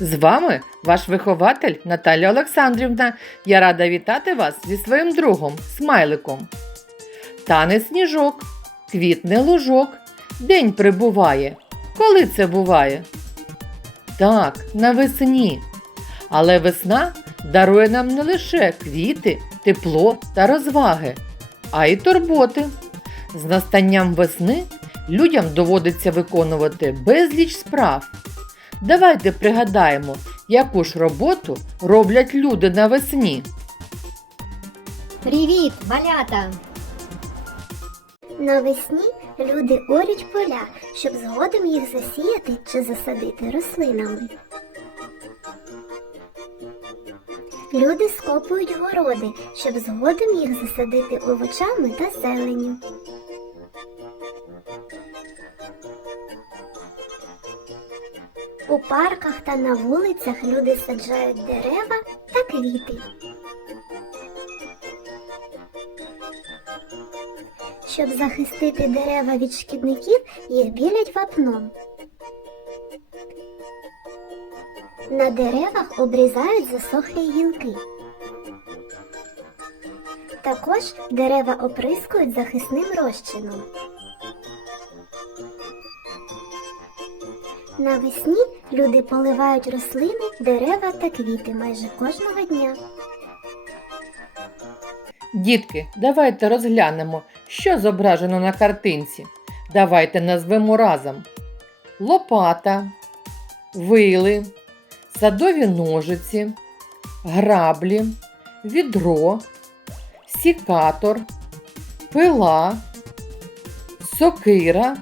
З вами ваш вихователь Наталя Олександрівна. Я рада вітати вас зі своїм другом Смайликом. Тане сніжок, квітне лужок, день прибуває. Коли це буває? Так, навесні. Але весна дарує нам не лише квіти, тепло та розваги, а й турботи. З настанням весни людям доводиться виконувати безліч справ. Давайте пригадаємо, яку ж роботу роблять люди навесні. Привіт, малята! Навесні люди орють поля, щоб згодом їх засіяти чи засадити рослинами. Люди скопують городи, щоб згодом їх засадити овочами та зеленню. У парках та на вулицях люди саджають дерева та квіти. Щоб захистити дерева від шкідників, їх білять вапном. На деревах обрізають засохлі гілки. Також дерева оприскують захисним розчином. Навесні люди поливають рослини, дерева та квіти майже кожного дня. Дітки, давайте розглянемо, що зображено на картинці. Давайте назвемо разом: лопата, вили, садові ножиці, граблі, відро, сікатор, пила, сокира,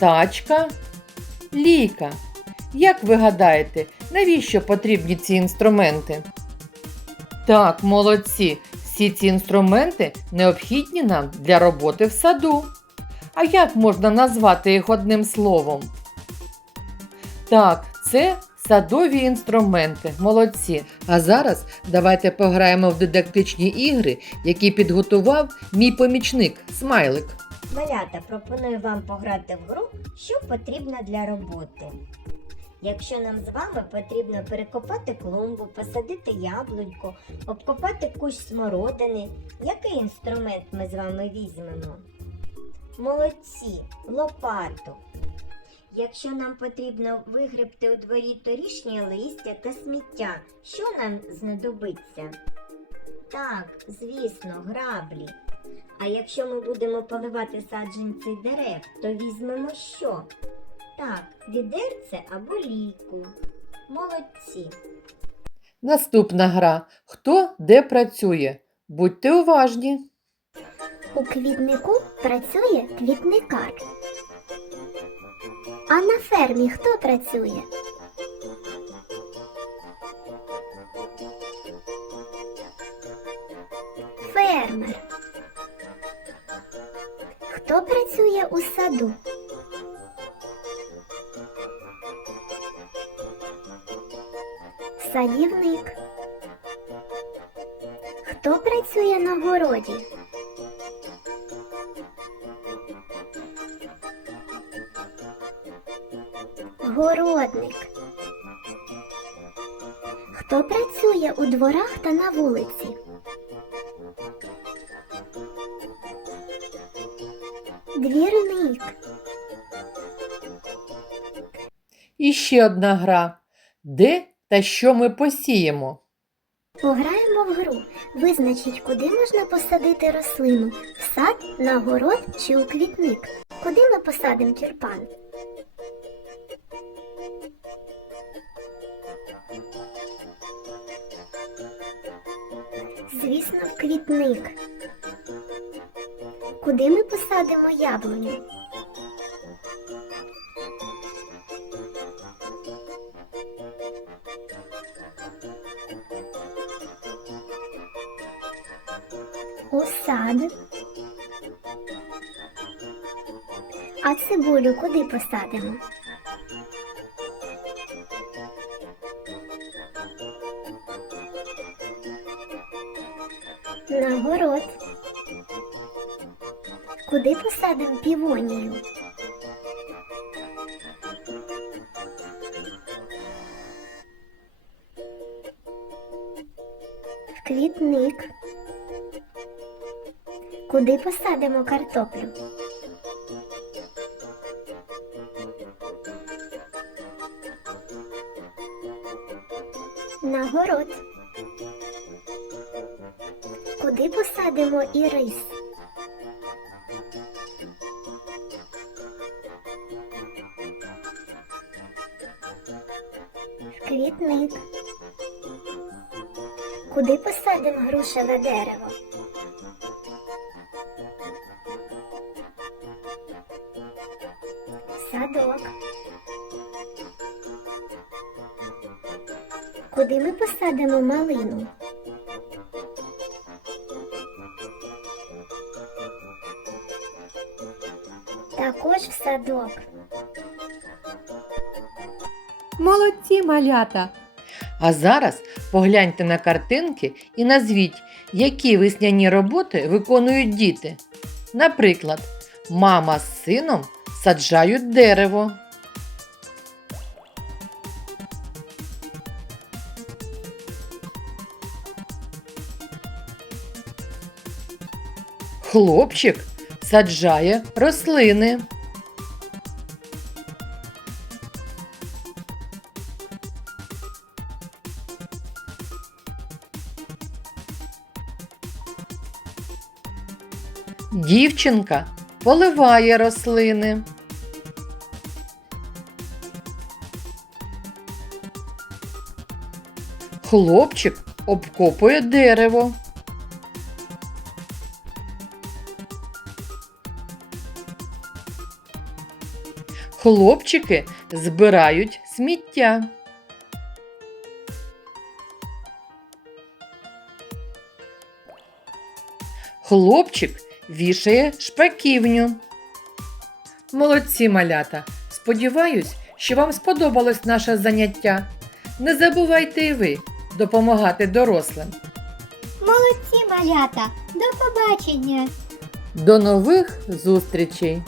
тачка, лійка. Як ви гадаєте, навіщо потрібні ці інструменти? Так, молодці. Всі ці інструменти необхідні нам для роботи в саду. А як можна назвати їх одним словом? Так, це садові інструменти. Молодці. А зараз давайте пограємо в дидактичні ігри, які підготував мій помічник Смайлик. Малята, пропоную вам пограти в гру, що потрібно для роботи. Якщо нам з вами потрібно перекопати клумбу, посадити яблунько, обкопати кущ смородини, який інструмент ми з вами візьмемо? Молодці, лопату. Якщо нам потрібно вигребти у дворі торішнє листя та сміття, що нам знадобиться? Так, звісно, граблі. А якщо ми будемо поливати саджанці дерев, то візьмемо що? Так, відерце або лійку. Молодці. Наступна гра. Хто де працює? Будьте уважні. У квітнику працює квітникар. А на фермі хто працює? Саду? Садівник. Хто працює на городі? Городник. Хто працює у дворах та на вулиці? Двірник. І ще одна гра. Де та що ми посіємо? Пограємо в гру. Визначіть, куди можна посадити рослину в сад, на город чи у квітник. Куди ми посадимо тюльпан? Звісно, в квітник. Куди ми посадимо яблуню? У сад. А цибулю куди посадимо? Куди посадимо півонію? В квітник. Куди посадимо картоплю? На город. Куди посадимо і рис? Куди посадимо грушеве дерево? Садок. Куди ми посадимо малину? Також в садок. Молодці малята! А зараз погляньте на картинки і назвіть, які весняні роботи виконують діти. Наприклад, мама з сином саджають дерево. Хлопчик саджає рослини. Дівчинка поливає рослини. Хлопчик обкопує дерево. Хлопчики збирають сміття. Хлопчик вішає шпаківню. Молодці малята! Сподіваюсь, що вам сподобалось наше заняття. Не забувайте і ви допомагати дорослим. Молодці малята! До побачення! До нових зустрічей!